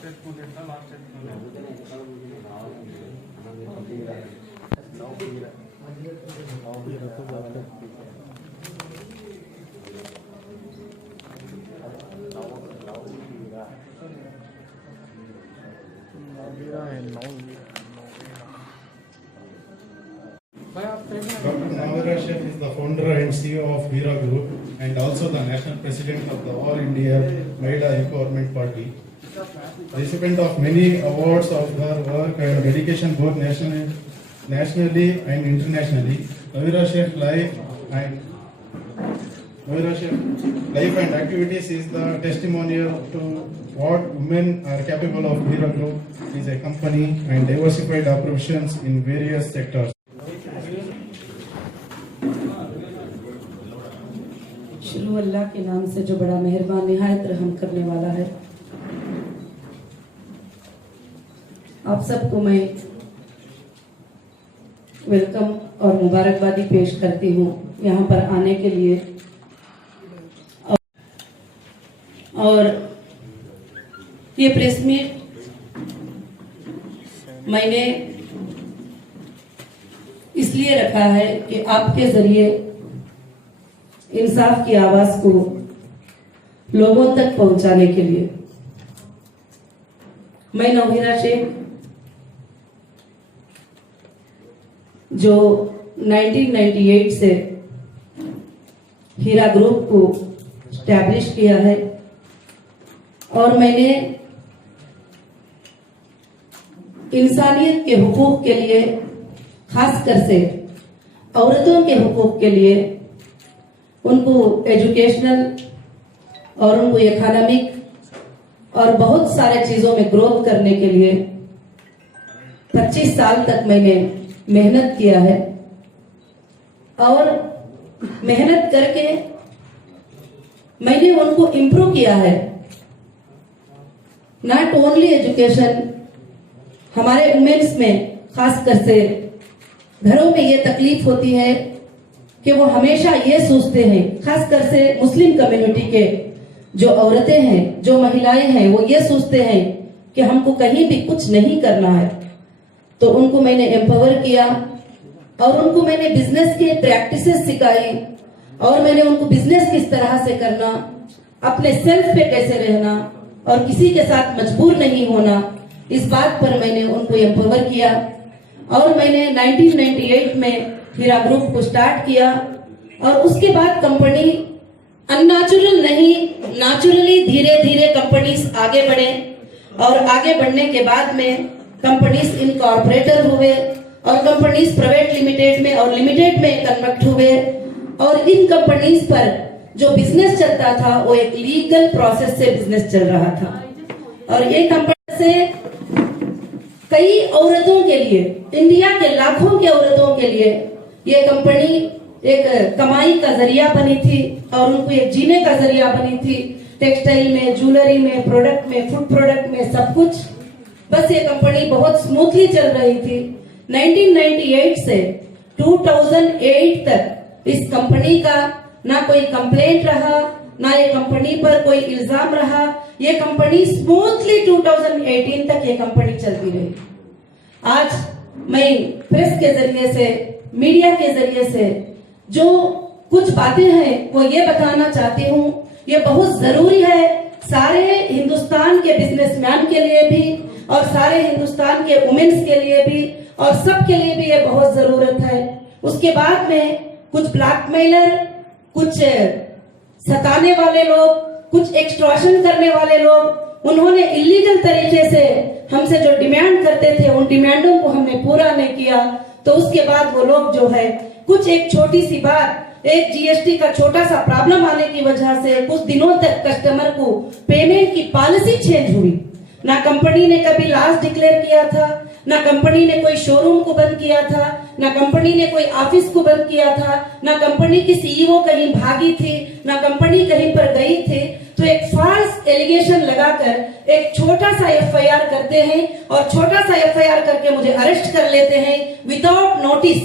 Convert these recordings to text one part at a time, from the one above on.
Dr. Navira Sheikh is the founder and CEO of Veera Group and also the national president of the All India Mahila Empowerment Party. Recipient of many awards of her work and dedication both nationally and internationally. Navira Sheikh life and activities is the testimonial to what women are capable of. Veera Group is a company and diversified operations in various sectors. शुरू अल्लाह के नाम से जो बड़ा मेहरबान निहायत रहम करने वाला है। आप सबको मैं वेलकम और मुबारकबादी पेश करती हूँ यहाँ पर आने के लिए। और ये प्रेस मीट मैंने इसलिए रखा है कि आपके जरिए इंसाफ की आवाज को लोगों तक पहुंचाने के लिए। मैं नवीरा शेख जो 1998 से हीरा ग्रुप को स्टैब्लिश किया है और मैंने इंसानियत के हुकूक के लिए, खासकर से औरतों के हुकूक के लिए, उनको एजुकेशनल और उनको इकोनॉमिक और बहुत सारे चीजों में ग्रोथ करने के लिए 25 साल तक मैंने मेहनत किया है। और मेहनत करके मैंने उनको इम्प्रूव किया है। नॉट ओनली एजुकेशन, हमारे वुमेन्स में खासकर से घरों में ये तकलीफ होती है कि वो हमेशा ये सोचते हैं, खासकर से मुस्लिम कम्युनिटी के जो औरतें हैं, जो महिलाएं हैं, वो ये सोचते हैं कि हमको कहीं भी कुछ नहीं करना है। तो उनको मैंने एम्पावर किया और उनको मैंने बिजनेस के प्रैक्टिसेस सिखाई और मैंने उनको बिजनेस किस तरह से करना, अपने सेल्फ पे कैसे रहना और किसी के साथ मजबूर नहीं होना, इस बात पर मैंने उनको एम्पावर किया। और मैंने 1998 में हीरा ग्रुप को स्टार्ट किया और उसके बाद कंपनी अननेचुरल नहीं, नेचुरली धीरे धीरे कंपनीज आगे बढ़े और आगे बढ़ने के बाद में कंपनीज इनकॉर्पोरेटर हुए और कंपनीज प्राइवेट लिमिटेड में और लिमिटेड में कन्वर्ट हुए। और इन कंपनीज पर जो बिजनेस चलता था वो एक लीगल प्रोसेस से बिजनेस चल रहा था। और ये कंपनी से कई औरतों के लिए, इंडिया के लाखों के औरतों के लिए ये कंपनी एक कमाई का जरिया बनी थी और उनको एक जीने का जरिया बनी थी। टेक्सटाइल में, ज्वेलरी में, प्रोडक्ट में, फूड प्रोडक्ट में, सब कुछ बस ये कंपनी बहुत स्मूथली चल रही थी। 1998 से 2008 तक इस कंपनी का ना कोई कंप्लेंट रहा, ना ये कंपनी पर कोई इल्जाम रहा। ये कंपनी स्मूथली 2018 तक ये कंपनी चलती रही। आज मैं प्रेस के जरिए से, मीडिया के जरिए से जो कुछ बातें हैं वो ये बताना चाहती हूँ, ये बहुत जरूरी है सारे हिंदुस्तान के बिजनेसमैन के लिए भी और सारे हिंदुस्तान के वुमेन्स के लिए भी और सब के लिए भी ये बहुत जरूरत है। उसके बाद में कुछ ब्लैकमेलर, कुछ सताने वाले लोग, कुछ एक्सटॉर्शन करने वाले लोग, उन्होंने इलीगल तरीके से हमसे जो डिमांड करते थे उन डिमांडों को हमने पूरा नहीं किया। तो उसके बाद वो लोग जो है कुछ एक छोटी सी बात, एक जीएसटी का छोटा सा प्रॉब्लम आने की वजह से कुछ दिनों तक कस्टमर को पेमेंट की पॉलिसी चेंज हुई। ना कंपनी ने कभी लॉस डिक्लेयर किया था, ना कंपनी ने कोई शोरूम को बंद किया था, ना कंपनी ने कोई ऑफिस को बंद किया था, ना कंपनी की सीईओ कहीं भागी थी, ना कंपनी कहीं पर गई थी। तो एक फॉल्स एलिगेशन लगाकर एक छोटा सा एफआईआर करते हैं और छोटा सा एफआईआर करके मुझे अरेस्ट कर लेते हैं विदाउट नोटिस।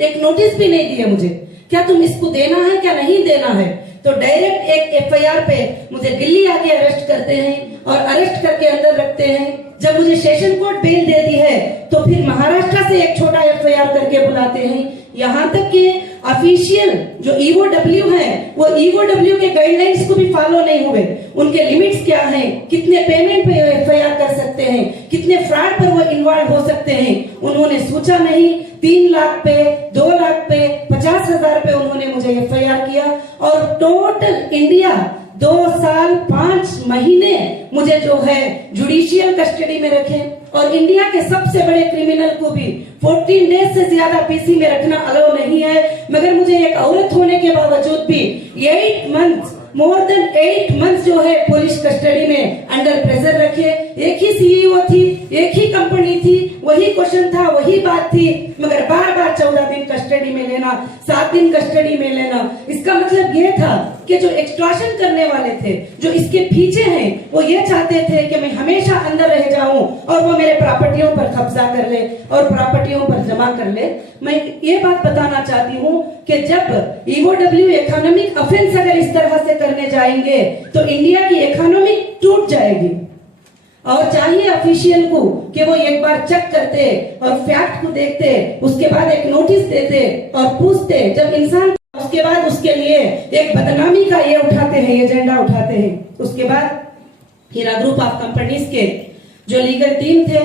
एक नोटिस भी नहीं दिया मुझे, क्या तुम इसको देना है क्या नहीं देना है। तो डायरेक्ट एक एफआईआर पे मुझे दिल्ली आके अरेस्ट करते हैं और अरेस्ट करके अंदर रखते हैं। जब मुझे सेशन कोर्ट बेल देती है तो फिर महाराष्ट्र से एक छोटा एफआईआर करके बुलाते हैं। यहाँ तक कि ऑफिशियल जो ईओडब्ल्यू है वो ईओडब्ल्यू के गाइडलाइंस को भी फॉलो नहीं हुए। उनके लिमिट्स क्या हैं, कितने पेमेंट पे एफआईआर कर सकते हैं, कितने फ्रॉड पर वो इन्वॉल्व हो सकते हैं, उन्होंने सोचा नहीं। 3 लाख पे, 2 लाख पे, 50,000 पे उन्होंने मुझे एफआईआर किया और टोटल इंडिया 2 साल 5 महीने मुझे जो है जुडिशियल कस्टडी में रखे और इंडिया के सबसे बड़े क्रिमिनल को भी 14 डेज से ज्यादा पीसी में रखना अलाउ नहीं है। मगर मुझे एक औरत होने के बावजूद भी 8 मंथ्स, मोर देन 8 मंथ्स जो है पुलिस कस्टडी में अंडर प्रेशर रखे। एक ही सीईओ थी, एक ही कंपनी थी, वही क्वेश्चन था, वही बात थी, मगर बार बार 14 दिन कस्टडी में लेना, 7 दिन कस्टडी में लेना। इसका मतलब ये था कि जो एक्सटॉर्शन करने वाले थे, जो इसके पीछे हैं, वो ये चाहते थे कि मैं हमेशा अंदर रह जाऊं और वो मेरे प्रॉपर्टियों पर कब्जा कर ले और प्रॉपर्टियों पर जमा कर ले। मैं ये बात बताना चाहती हूँ कि जब ईओडब्ल्यू इकोनॉमिक ऑफेंस अगर इस तरह से करने जाएंगे तो इंडिया की इकोनॉमी टूट जाएगी। और चाहिए ऑफिशियल को कि वो एक बार चेक करते और फैक्ट को देखते, उसके बाद एक नोटिस देते और पूछते। जब इंसान उसके बाद उसके लिए एक बदनामी का ये उठाते हैं, एजेंडा उठाते हैं। उसके बाद हीरा ग्रुप ऑफ कंपनीज के जो लीगल टीम थे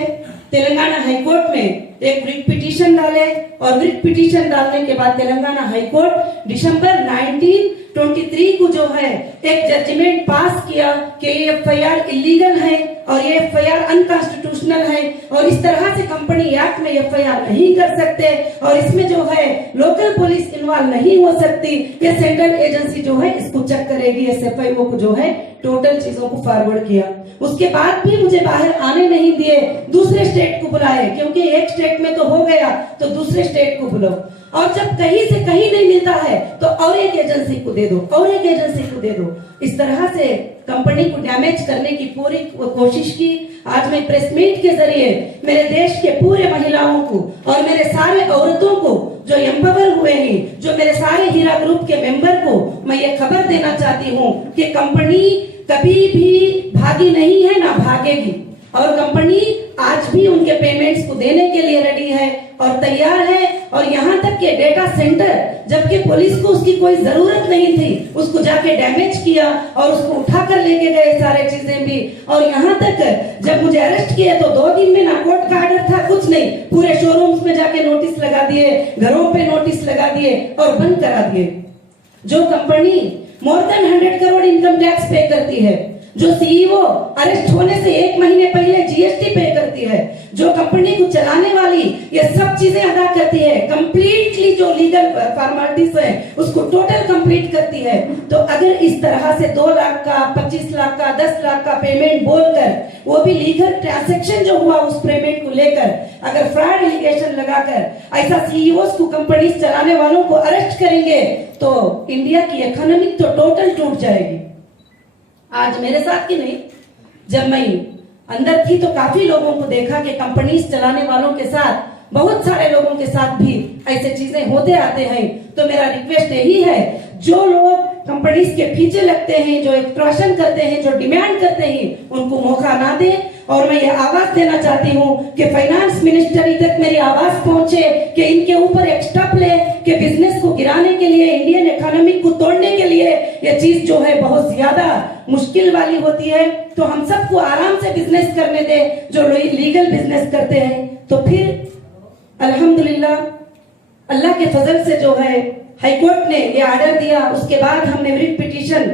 तेलंगाना हाईकोर्ट में एक रिट पिटीशन डाले और रिट पिटीशन डालने के बाद तेलंगाना हाईकोर्ट दिसंबर 1923 को जो है एक जजमेंट पास किया कि ये एफआईआर इलीगल है और ये एफआईआर अनकॉन्स्टिट्यूशनल है और इस तरह से कंपनी एक्ट में एफआईआर नहीं कर सकते और इसमें जो है लोकल पुलिस इन्वॉल्व नहीं हो सकती। ये सेंट्रल एजेंसी जो है इसको चेक करेगी। एसएफआईओ को जो है टोटल चीजों को फॉरवर्ड किया। उसके बाद भी मुझे बाहर आने नहीं दिए, दूसरे स्टेट को बुलाए, क्योंकि एक स्टेट में तो हो गया तो दूसरे स्टेट को बुलाओ। और जब कहीं से कहीं नहीं मिलता है तो और एक एजेंसी को दे दो, और एक एजेंसी को दे दो। इस तरह से कंपनी को डैमेज करने की पूरी कोशिश की। आज मैं प्रेस मीट के जरिए मेरे देश के पूरे महिलाओं को और मेरे सारे औरतों को जो एम्पावर हुए हैं, जो मेरे सारे हीरा ग्रुप के मेंबर को मैं ये खबर देना चाहती हूँ कि कंपनी कभी भी भागी नहीं है, ना भागेगी। और कंपनी आज भी उनके पेमेंट्स को देने के लिए रेडी है और तैयार है। और यहाँ तक के डेटा सेंटर, जबकि पुलिस को उसकी कोई जरूरत नहीं थी, उसको जाके डैमेज किया और उसको उठा कर लेके गए सारे चीजें भी। और यहाँ तक जब मुझे अरेस्ट किया तो 2 दिन में ना कोर्ट का ऑर्डर था, कुछ नहीं, पूरे शोरूम्स में जाके नोटिस लगा दिए, घरों पे नोटिस लगा दिए और बंद करा दिए। जो company more than 100 crore income tax पे करती है, जो सीईओ अरेस्ट होने से 1 महीने पहले जीएसटी पे करती है, जो कंपनी को चलाने वाली ये सब चीजें अदा करती है, कंप्लीटली जो लीगल फॉर्मेलिटीज है उसको टोटल कंप्लीट करती है। तो अगर इस तरह से 2 लाख का, 25 लाख का, 10 लाख का पेमेंट बोलकर, वो भी लीगल ट्रांजैक्शन जो हुआ उस पेमेंट को लेकर अगर फ्रॉड एलिगेशन लगाकर ऐसा सीईओ को, कंपनी चलाने वालों को अरेस्ट करेंगे तो इंडिया की इकोनॉमी तो टोटल टूट जाएगी। आज मेरे साथ की नहीं, जब मैं अंदर थी तो काफी लोगों को देखा कि कंपनीज चलाने वालों के साथ, बहुत सारे लोगों के साथ भी ऐसे चीजें होते आते हैं। तो मेरा रिक्वेस्ट यही है, जो लोग कंपनीज के पीछे लगते हैं, जो एक्सटॉर्शन करते हैं, जो डिमांड करते हैं, उनको मौका ना दें। और मैं ये आवाज देना चाहती हूँ कि फाइनेंस मिनिस्ट्री तक मेरी आवाज पहुंचे कि इनके ऊपर एक स्टेप ले कि बिजनेस को गिराने के लिए, इंडियन इकोनॉमी को तोड़ने के लिए ये चीज जो है बहुत ज्यादा मुश्किल वाली होती है। तो हम सबको आराम से बिजनेस करने दे, जो लीगल बिजनेस करते हैं। तो फिर अल्हम्दुलिल्लाह अल्लाह के फजल से जो है हाईकोर्ट ने ये ऑर्डर दिया। उसके बाद हमने रिट पिटीशन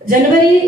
जनवरी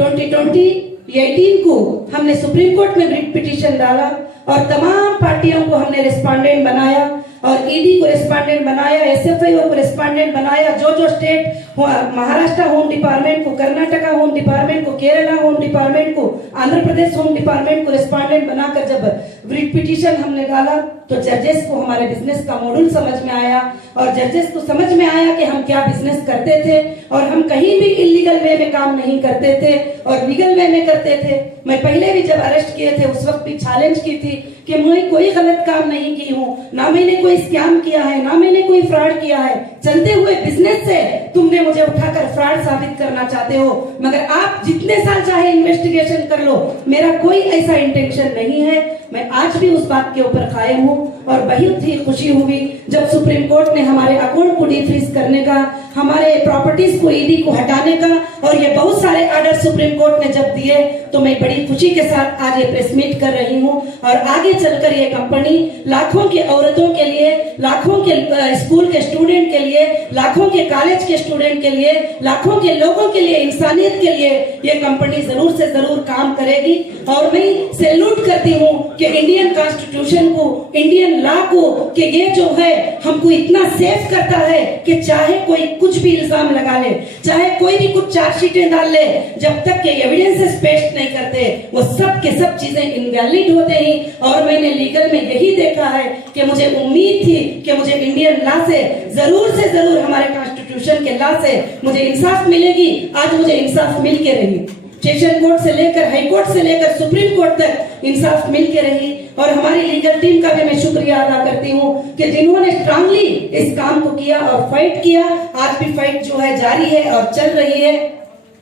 2018 को हमने सुप्रीम कोर्ट में रिट पिटीशन डाला और तमाम पार्टियों को हमने रिस्पोंडेंट बनाया और ईडी को रिस्पोंडेंट बनाया, एसएफआईओ को रिस्पोंडेंट बनाया। जो स्टेट, महाराष्ट्र होम डिपार्टमेंट को, कर्नाटका होम डिपार्टमेंट को, केरला होम डिपार्टमेंट को, आंध्र प्रदेश होम डिपार्टमेंट को रिस्पोंडेंट बनाकर जब रिट पिटीशन हमने डाला तो जजेस को हमारे बिजनेस का मॉडल समझ में आया और जजेस को समझ में आया कि हम क्या बिजनेस करते थे और हम कहीं भी इलीगल वे में काम नहीं करते थे और लीगल वे में करते थे। मैं पहले भी जब अरेस्ट किए थे उस वक्त भी चैलेंज की थी कि मैं कोई गलत काम नहीं की हूँ, ना मैंने कोई स्कैम किया है, ना मैंने कोई फ्रॉड किया है। चलते हुए बिजनेस से तुमने मुझे उठाकर फ्रॉड साबित करना चाहते हो, मगर आप जितने साल चाहे इन्वेस्टिगेशन कर लो, मेरा कोई ऐसा इंटेंशन नहीं है। मैं आज भी उस बात के ऊपर कायम हूँ और बहुत ही खुशी हुई जब सुप्रीम कोर्ट ने हमारे अकाउंट को डीफ्रीज करने का, हमारे प्रॉपर्टीज को, ईडी को हटाने का और ये बहुत सारे ऑर्डर सुप्रीम कोर्ट ने जब दिए, तो मैं बड़ी खुशी के साथ आज ये प्रेस मीट कर रही हूँ। और आगे चलकर ये कंपनी लाखों की औरतों के लिए, लाखों के स्कूल के स्टूडेंट के लिए, लाखों के कॉलेज के स्टूडेंट के लिए, लाखों के लोगों के लिए, इंसानियत के लिए ये कंपनी जरूर से जरूर काम करेगी। और मैं सैल्यूट करती हूँ कि इंडियन कॉन्स्टिट्यूशन को, इंडियन लॉ को, कि ये जो है हमको इतना सेफ करता है कि चाहे कोई कुछ भी इल्जाम लगा ले, चाहे कोई भी कुछ चार्जशीटें डाल ले, जब तक के एविडेंसेस पेश नहीं करते वो सब के सब चीजें इनवैलिड होते ही। और मैंने लीगल में यही देखा है कि मुझे उम्मीद थी कि मुझे इंडियन लॉ से जरूर हमारे कॉन्स्टिट्यूशन के लॉ से मुझे इंसाफ मिलेगी। आज मुझे इंसाफ मिल के रही, सेशन कोर्ट से लेकर, हाई कोर्ट से लेकर सुप्रीम कोर्ट तक इंसाफ मिल के रही। और हमारी लीगल टीम का भी मैं शुक्रिया अदा करती हूँ कि जिन्होंने स्ट्रांगली इस काम को किया और फाइट किया। आज भी फाइट जो है जारी है और चल रही है।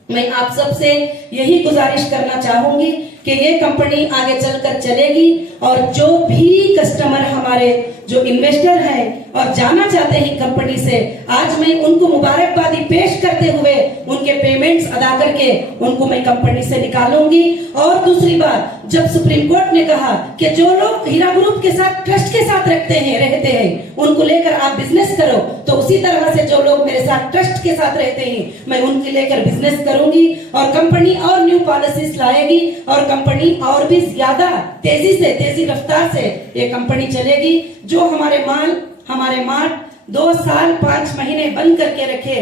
मैं आप सबसे यही गुजारिश करना चाहूंगी कि ये कंपनी आगे चलकर चलेगी और जो भी कस्टमर हमारे जो इन्वेस्टर हैं और जाना चाहते हैं कंपनी से, आज मैं उनको मुबारकबादी पेश करते हुए उनके पेमेंट्स अदा करके उनको मैं कंपनी से निकालूंगी। और दूसरी बात, जब सुप्रीम कोर्ट ने कहा कि जो लोग हीरा ग्रुप के साथ ट्रस्ट के साथ रहते हैं उनको लेकर आप बिजनेस करो, तो उसी तरह से जो लोग मेरे साथ ट्रस्ट के साथ रहते हैं मैं उनके लेकर बिजनेस करूंगी और कंपनी और न्यू पॉलिसीज लाएगी और कंपनी और भी ज्यादा तेजी रफ्तार से ये कंपनी चलेगी। जो हमारे माल 2 साल 5 महीने बंद करके रखे,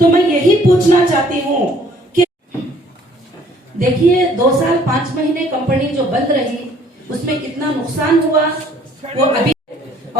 तो मैं यही पूछना चाहती हूँ कि देखिए 2 साल 5 महीने कंपनी जो बंद रही उसमें कितना नुकसान हुआ वो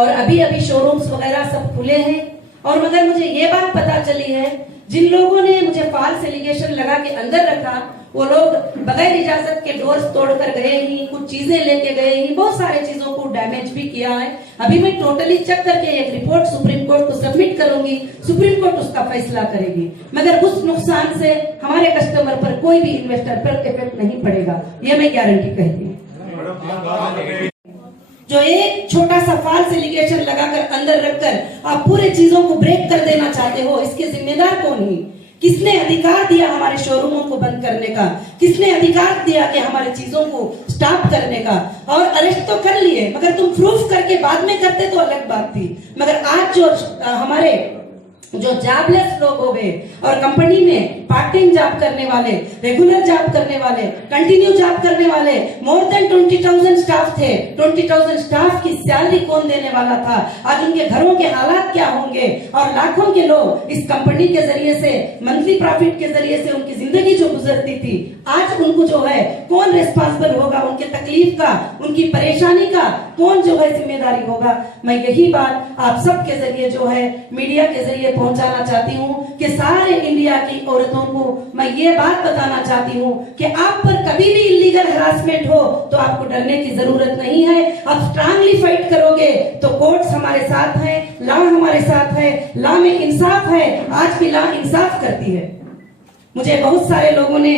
अभी शोरूम्स वगैरह सब खुले हैं। और मगर मुझे ये बात पता चली है, जिन लोगों ने मुझे फॉल्स एलिगेशन लगा के अंदर रखा वो लोग बगैर इजाजत के डोर्स तोड़कर गए ही, कुछ चीजें लेके गए ही, बहुत सारे चीजों को डैमेज भी किया है। अभी मैं टोटली चेक करके एक रिपोर्ट सुप्रीम कोर्ट को सबमिट करूंगी, सुप्रीम कोर्ट उसका फैसला करेगी। मगर उस नुकसान से हमारे कस्टमर पर, कोई भी इन्वेस्टर पर इफेक्ट नहीं पड़ेगा, ये मैं गारंटी कहती हूँ। जो एक छोटा सा फॉल्स एलिगेशन लगाकर अंदर रखकर आप पूरे चीजों को ब्रेक कर देना चाहते हो, इसके जिम्मेदार कौन है? किसने अधिकार दिया हमारे शोरूमों को बंद करने का? किसने अधिकार दिया कि हमारे चीजों को स्टॉप करने का? और अरेस्ट तो कर लिए, मगर तुम प्रूफ करके बाद में करते तो अलग बात थी। मगर आज जो हमारे जो जॉबलेस लोग हो गए और कंपनी में पार्ट टाइम जॉब करने वाले, रेगुलर जॉब करने वाले, कंटिन्यू जॉब करने वाले, मोर देन 20,000 स्टाफ थे। 20,000 स्टाफ की सैलरी कौन देने वाला था? आज उनके घरों के हालात क्या होंगे? और लाखों के लोग इस कंपनी के जरिए से, मंथली प्रॉफिट के जरिए से उनकी जिंदगी जो गुजरती थी, आज उनको जो है कौन रिस्पॉन्सिबल होगा? उनके तकलीफ का, उनकी परेशानी का कौन जो है जिम्मेदारी होगा? मैं यही बात आप सबके जरिए जो है मीडिया के जरिए पहुंचाना चाहती हूँ कि सारे इंडिया की औरतों को मैं ये बात बताना चाहती हूँ कि आप पर कभी भी इलीगल हरासमेंट हो तो आपको डरने की जरूरत नहीं है। आप स्ट्रांगली फाइट करोगे तो कोर्ट्स हमारे साथ हैं, लॉ हमारे साथ है, लॉ में इंसाफ है। आज भी लॉ इंसाफ करती है। मुझे बहुत सारे लोगों ने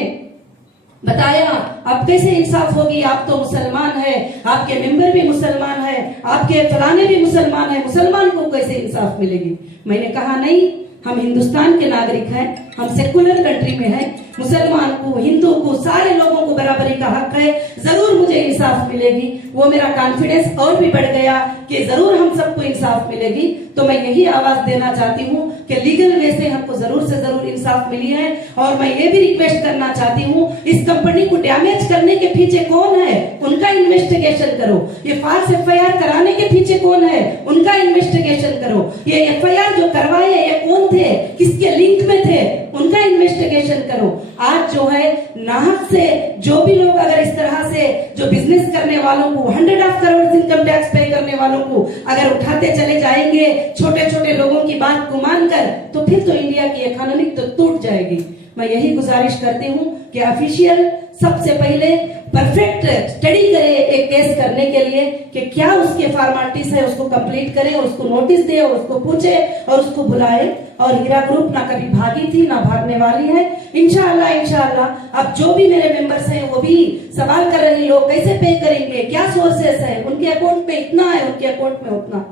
बताया अब कैसे इंसाफ होगी, आप तो मुसलमान है, आपके मेंबर भी मुसलमान है, आपके फलाने भी मुसलमान है, मुसलमान को कैसे इंसाफ मिलेगी? मैंने कहा नहीं, हम हिंदुस्तान के नागरिक हैं, हम सेकुलर कंट्री में हैं, मुसलमान को, हिंदू को, सारे लोगों को बराबरी का हक है, जरूर मुझे इंसाफ मिलेगी। वो मेरा कॉन्फिडेंस और भी बढ़ गया कि जरूर हम सबको इंसाफ मिलेगी। तो मैं यही आवाज देना चाहती हूँ कि लीगल वे से हमको जरूर से जरूर इंसाफ मिली है। और मैं ये भी रिक्वेस्ट करना चाहती हूँ, इस कंपनी को डैमेज करने के पीछे कौन है उनका इन्वेस्टिगेशन करो। ये फॉल्स एफआईआर कराने के पीछे कौन है उनका इन्वेस्टिगेशन करो। ये एफआईआर जो करवाए ये कौन थे, किसके लिंक में थे, उनका इन्वेस्टिगेशन करो। आज जो है नाहक से जो भी लोग अगर इस तरह से जो बिजनेस करने वालों को 100 करोड़ इनकम टैक्स पे करने वालों को अगर उठाते चले जाएंगे छोटे छोटे लोगों की बात को मानकर, तो फिर तो इंडिया की इकोनॉमी तो टूट जाएगी। मैं यही गुजारिश करती हूँ कि ऑफिशियल सबसे पहले परफेक्ट स्टडी करे एक केस करने करने के लिए कि क्या उसके फॉर्मेलिटीज है उसको कंप्लीट करें, उसको नोटिस दे और उसको पूछे और उसको बुलाए। और हीरा ग्रुप ना कभी भागी थी ना भागने वाली है। इंशाअल्लाह अब जो भी मेरे मेंबर्स हैं वो भी सवाल कर रहे हैं, लोग कैसे पे करेंगे, क्या सोर्सेस है, उनके अकाउंट में इतना है, उनके अकाउंट में उतना।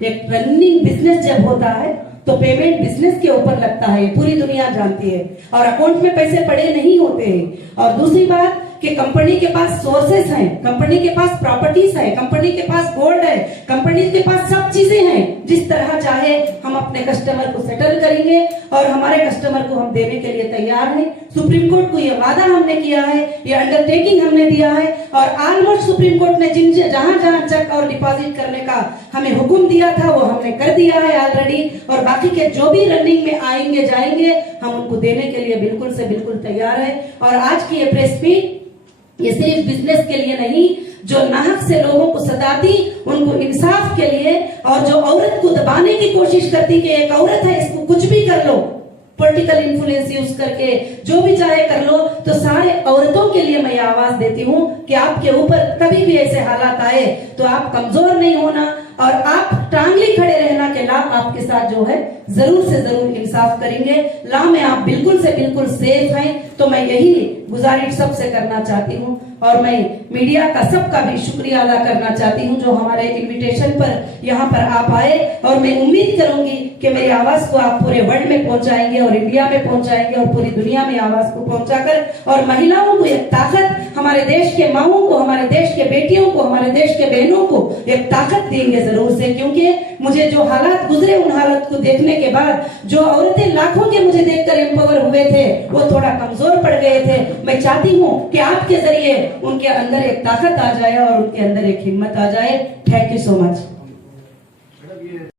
एक रनिंग बिजनेस जब होता है तो पेमेंट बिजनेस के ऊपर लगता है, पूरी दुनिया जानती है, और अकाउंट में पैसे पड़े नहीं होते हैं। और दूसरी बात कि कंपनी के पास सोर्सेस हैं, कंपनी के पास प्रॉपर्टीज है, कंपनी के पास गोल्ड है, कंपनी के पास सब चीजें हैं। जिस तरह चाहे हम अपने कस्टमर को सेटल करेंगे और हमारे कस्टमर को हम देने के लिए तैयार हैं। सुप्रीम कोर्ट को ये वादा हमने किया है, ये अंडरटेकिंग हमने दिया है, और ऑलमोस्ट सुप्रीम कोर्ट ने जिन जहां जहां चेक और डिपॉजिट करने का हमें हुक्म दिया था वो हमने कर दिया है ऑलरेडी। और बाकी के जो भी रनिंग में आएंगे जाएंगे हम उनको देने के लिए बिल्कुल से बिल्कुल तैयार है। और आज की ये प्रेस मीट ये सिर्फ बिजनेस के लिए नहीं, जो नाहक से लोगों को सताती उनको इंसाफ के लिए, और जो औरत को दबाने की कोशिश करती कि एक औरत है इसको कुछ भी कर लो, पॉलिटिकल इन्फ्लुएंस यूज करके जो भी चाहे कर लो, तो सारे औरतों के लिए मैं आवाज देती हूँ कि आपके ऊपर कभी भी ऐसे हालात आए तो आप कमजोर नहीं होना और आप टांगली खड़े रहना के ला आपके साथ जो है जरूर से जरूर इंसाफ करेंगे। ला में आप बिल्कुल से बिल्कुल सेफ हैं। तो मैं यही गुजारिश सबसे करना चाहती हूँ, और मैं मीडिया का सबका भी शुक्रिया अदा करना चाहती हूँ जो हमारे इनविटेशन पर यहाँ पर आप आए। और मैं उम्मीद करूंगी कि मेरी आवाज को आप पूरे वर्ल्ड में पहुंचाएंगे और इंडिया में पहुंचाएंगे और पूरी दुनिया में आवाज को पहुंचाकर, और महिलाओं को एक ताकत, हमारे देश के माओं को, हमारे देश के बेटियों को, हमारे देश के बहनों को एक ताकत देंगे जरूर से। क्योंकि मुझे जो हालात गुजरे उन हालात को देखने के बाद जो औरतें लाखों के मुझे देखकर एम्पावर हुए थे वो थोड़ा कमजोर पड़ गए थे। मैं चाहती हूँ कि आपके जरिए उनके अंदर एक ताकत आ जाए और उनके अंदर एक हिम्मत आ जाए। Thank you so much.